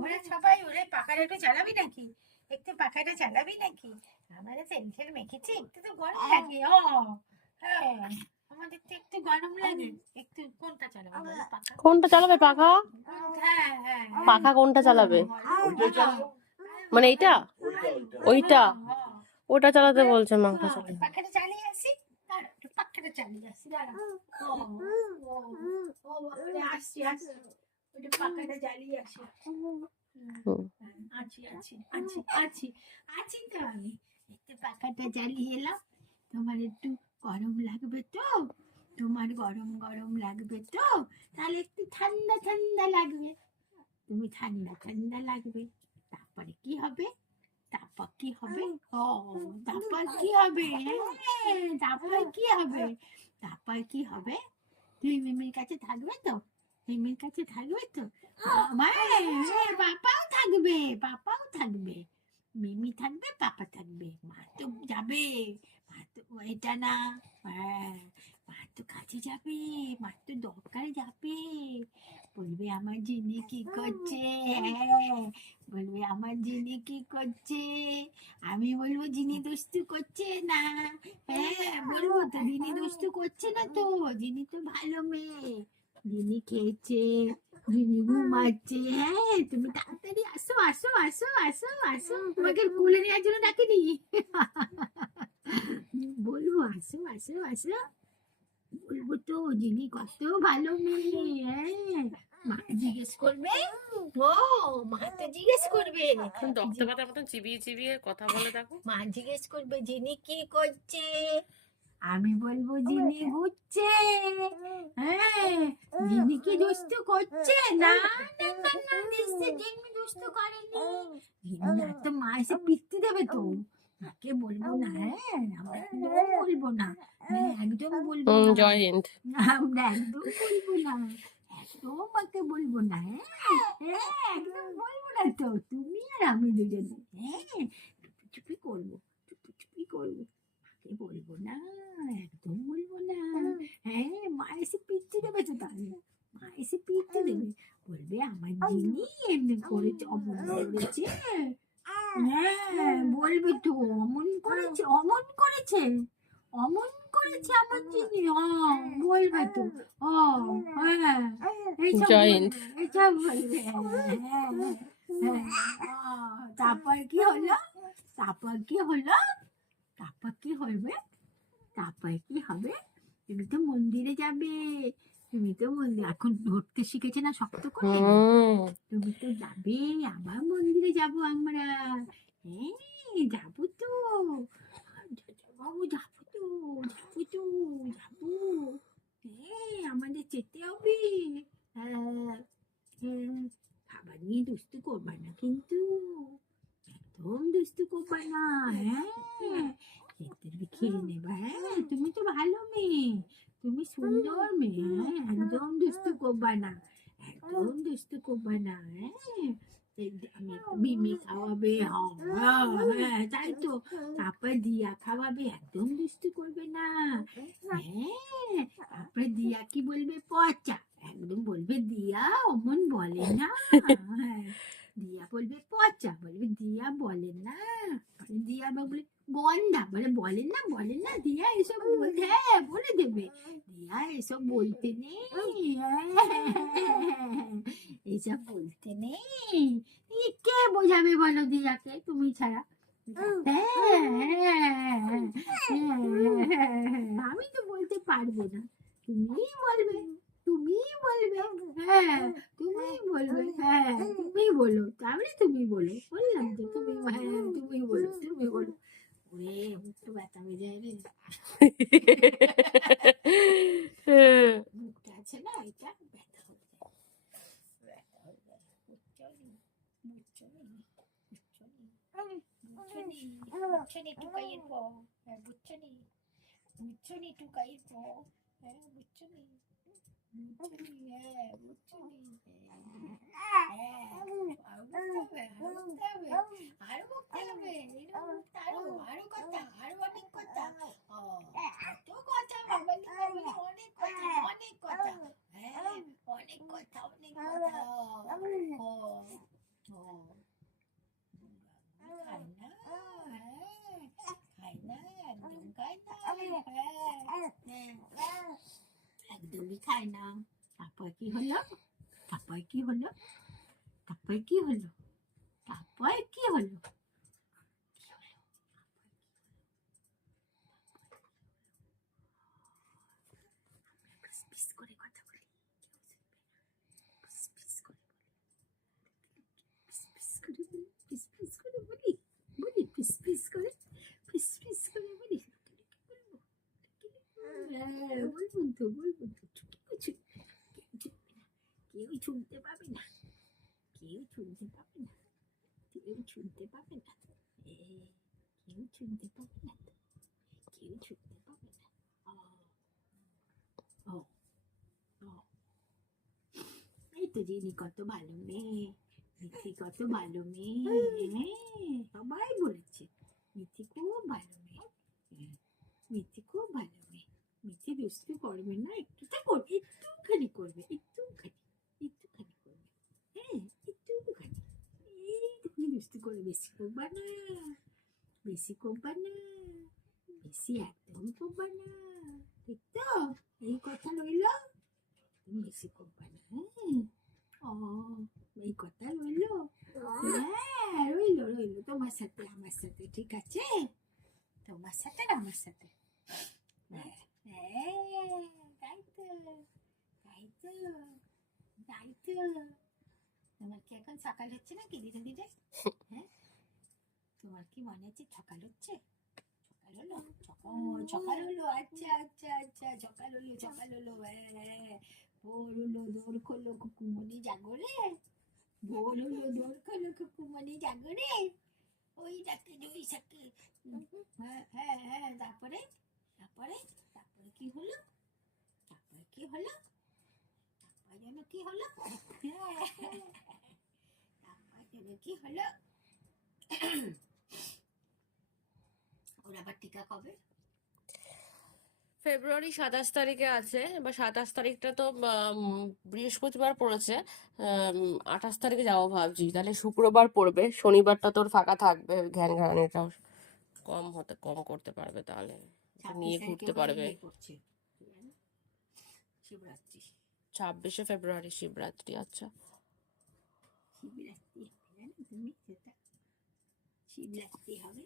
ওরা সবাই ওরে পাখাটা একটু চালাবি নাকি, একটু পাখাটা চালাবি নাকি? আমরা তেল ঠেল মেখেছি, একটু তো গরম লাগে। ও হ্যাঁ, আমাদের তো একটু গরম লাগে। একটু কোনটা চালাবো বলো, পাখা কোনটা চালাবে পাখা? হ্যাঁ হ্যাঁ পাখা কোনটা চালাবে? মানে এইটা, ওইটা, ওটা চালাতে বলছে মাংস চালাবে। পাখাটা চালিয়ে আসি, পাখাটা চালিয়ে আসি, দাঁড়া। ও বাবারে, আসছি আসছি, ওইটা পাখাটা জ্বালিয়ে আসি। আছি আছি আছি আছি আছি তো আমি, একটু পাখাটা জ্বালিয়ে এলাম। তোমার একটু গরম লাগবে তো, তোমার গরম গরম লাগবে তো, তাহলে একটু ঠান্ডা ঠান্ডা লাগবে, তুমি ঠান্ডা ঠান্ডা লাগবে। তারপরে কি হবে, তারপর কি হবে? ও তারপর কি হবে? হ্যাঁ, তারপর কি হবে? তারপর কি হবে? তুই মিমির কাছে থাকবে তো, মিমির কাছে থাকবে তো? আমার পাপাও থাকবে, পাপাও থাকবে, মিমি থাকবে, পাপা থাকবে, মা তো যাবে, মা তো এটা না, হ্যাঁ, মা তো কাজে যাবে, মা তো দরকারে যাবে, বলবে আমার জিনি কি করছে, হ্যাঁ, বলবে আমার জিনি কি করছে, আমি বলবো জিনি দুষ্টু করছে না, হ্যাঁ বলবো তো জিনি দুষ্টু করছে না তো, জিনি তো ভালো মেয়ে, জিনি খেয়েছে, জিনি ঘুমাচ্ছে, হ্যাঁ তুমি তাড়াতাড়ি আসো আসো আসো আসো আসো, তোমাকে কোলে নেওয়ার জন্য ডাকিনি, বলবো আসো আসো আসো, বলবো তো জিনি কত ভালো মেয়ে, হ্যাঁ, মা জিজ্ঞেস করবে, ও মা তো জিজ্ঞেস করবে, দক্তা পাতার মতন চিবিয়ে চিবিয়ে কথা বলে দেখো। মা জিজ্ঞেস করবে জিনি কি করছে, আমি বলবো জিনি ঘুরছে, হ্যাঁ, জিনি কি দুষ্টু করছে না, না না না, নিশ্চয় জিনি দুষ্টু করেনি, জিনি না তো মা এসে পিটতে দেবে তো, মাকে বলবো না, হ্যাঁ আমরা একদম বলবো না, হ্যাঁ একদম বলবো না, জয় হিন্দ। আমরা একদম বলবো না, একদম মাকে বলবো না, হ্যাঁ হ্যাঁ একদম বলবো না তো, তুমি আর আমি দুজনে, হ্যাঁ চুপি চুপি করবো, চুপি চুপি করবো, মাকে বলবো না, একদম বলবো না, হ্যাঁ মা এসে পিটতে দেবে তো, তাহলে মা এসে পিটতে দেবে, বলবে আমার জিনি এমনি করেছে, অমন করেছে, হ্যাঁ বলবে তো অমন করেছে, অমন করেছে, অমন করেছে আমার জিনি, বলবে তো, ও হ্যাঁ এইসব জয় বলবে, হিন্দ। এইসব বলবে, হ্যাঁ হ্যাঁ, তারপর কি হলো, তারপর কি হলো, তারপর কি হবে, তারপর কি হবে, তুমি তো মন্দিরে যাবে, তুমি তো মন্দির এখন ধরতে শিখেছে না শক্ত করে, তুমি তো যাবে, আবার মন্দিরে যাব আমরা, হ্যাঁ যাবো তো, বাবু যাবো তো, যাবো তো, যাবো, হ্যাঁ আমাদের যেতে হবে, হ্যাঁ হ্যাঁ, খাবার নিয়ে দুষ্টু করবা না কিন্তু, একদম দুষ্টু করবা না, হ্যাঁ খেতে খেয়ে নেবা, হ্যাঁ তুমি তো ভালো মেয়ে, তুমি সুন্দর মেয়ে, হ্যাঁ একদম দুষ্টু করবা না, একদম দুষ্টু করবা না, হ্যাঁ আমি মিমি খাওয়াবে, হ্যাঁ হ্যাঁ তাই তো, তারপরে দিয়া খাওয়াবে, একদম দুষ্টু করবে না, হ্যাঁ তারপরে দিয়া কি বলবে, পচা, একদম বলবে দিয়া অমন বলে না, হ্যাঁ দিয়া বলবে পচা, বলবে দিয়া বলে না, দিয়া বলে গন্ডা, বলে বলে না দিয়া এসব বলতে, হ্যাঁ বলে দেবে, দিয়া এসব বলতে নেই, এসব বলতে নেই, কে বোঝাবে বলো দিয়াকে তুমি ছাড়া, আমি তো বলতে পারবো না, তুমি বলবে, তুমি বলবে, হ্যাঁ তুমি বলবে, হ্যাঁ তুমি বলো, তাহলে তুমি বলো, বললাম তো তুমি, হ্যাঁ তুমি বলো, তুমি বলো, ওরে মুখটা ব্যথা হয়ে যায় রে, মুখটা আছে না এটা ব্যথা হয়ে যায়, ব্যথা হয়ে যায়, বুঝছনি বুঝছনি বুঝছনি বুঝছনি টুকাইয়ের পর, হ্যাঁ বুঝছনি বুঝছনি টুকাইয়ের পর, হ্যাঁ বুঝছনি বুঝছনি, হ্যাঁ বুঝছনি, হ্যাঁ আরো বকতে হবে, আরো বকতে হবে, আরো আরো কথা, আরো অনেক কথা, এত কথা বাবালি বাবালি, অনেক কথা অনেক কথা, হ্যাঁ অনেক কথা অনেক কথা, ও ও খায় না, একদমই খায় না। তারপর কি হলো? তারপর কি হলো? তারপর কি হলো? তারপর কি হলো? পিস পিস করে কথা বলি, পিস পিস করে পিস পিস করে বলি, পিস পিস করে বলি, বলি পিস পিস করে, পিস পিস করে বলি। বলবো তো, বলবো তো, কিছু কেউ শুনতে পাবে না, কেউ শুনতে পাবে না, কেউ শুনতে পাবে না, কেউ শুনতে পাবে না, কেউ শুনতে পাবে না। ও, ও, ও। এই তো জিনি কত ভালো মেয়ে, মিথি কত ভালো মেয়ে, সবাই বলেছে মিথি খুব ভালো মেয়ে, মিথি খুব ভালো মেয়ে। মিথি দুষ্টু করবে না, একটুটা করবে, একটুখানি করবে, একটুখানি, একটুখানি করবে, একটুখানি, এইটুখানি দুষ্টু করে, বেশি করবা না, বেশি করবা না, বেশি একদম করবা না, ঠিক তো? এই কথা রইলো, তুমি বেশি করবা না, ও, এই কথা রইলো, রইলো রইলো, তোমার সাথে আমার সাথে, ঠিক আছে? তোমার সাথে আমার সাথে, তাই তো, তাই তো, তাই তো। তোমার কি এখন সকাল হচ্ছে না কি ধীরে ধীরে? হ্যাঁ, তোমার কি মনে হচ্ছে সকাল হচ্ছে? সকাল হলো, সকাল হলো, আচ্ছা আচ্ছা আচ্ছা, সকাল হলো, সকাল হলো, ভোর হলো, দোর খোলো কুকুমনি জাগরে, ভোর হলো, দোর খোলো কুকুমনি জাগরে, ওই ডাকে ওই সাকে, তারপরে, তারপরে, তারপরে কি হলো? তারপরে কি হলো? তারপরে যেন কি হলো? তারপরে যেন কি হলো? ওর আবার টিকা কবে? ফেব্রুয়ারি 27 তারিখে আছে। এবার 27 তারিখটা তো বৃহস্পতিবার পড়েছে। 28 তারিখে যাবো ভাবছি, তাহলে শুক্রবার পড়বে, শনিবারটা তোর ফাঁকা থাকবে, ঘ্যান ঘ্যানিটাও কম করতে পারবে, তাহলে নিয়ে ঘুরতে পারবে। শিবরাত্রি, 26শে ফেব্রুয়ারি শিবরাত্রি। আচ্ছা, শিবরাত্রি জানো তুমি সেটা? শিবরাত্রি হবে।